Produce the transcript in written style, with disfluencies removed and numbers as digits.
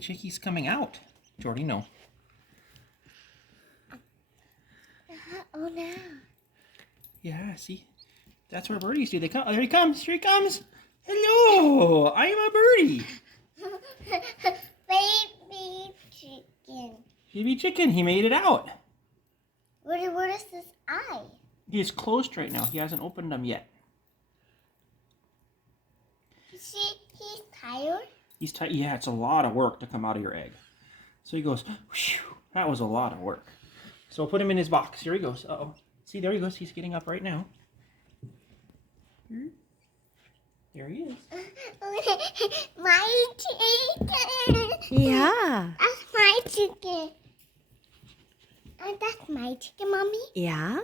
the chickie's coming out. Jordy, no. Oh no. Yeah, see? That's where birdies do. They come. Oh, here he comes. Here he comes. Hello. I am a birdie. Baby chicken. Baby chicken. He made it out. What is this eye? He is closed right now. He hasn't opened them yet. He's tired. He's tight. Yeah, it's a lot of work to come out of your egg. So he goes, whew, that was a lot of work. So we'll put him in his box. Here he goes. Uh-oh. See, there he goes. He's getting up right now. There he is. My chicken. Yeah. That's my chicken. That's my chicken, Mommy. Yeah.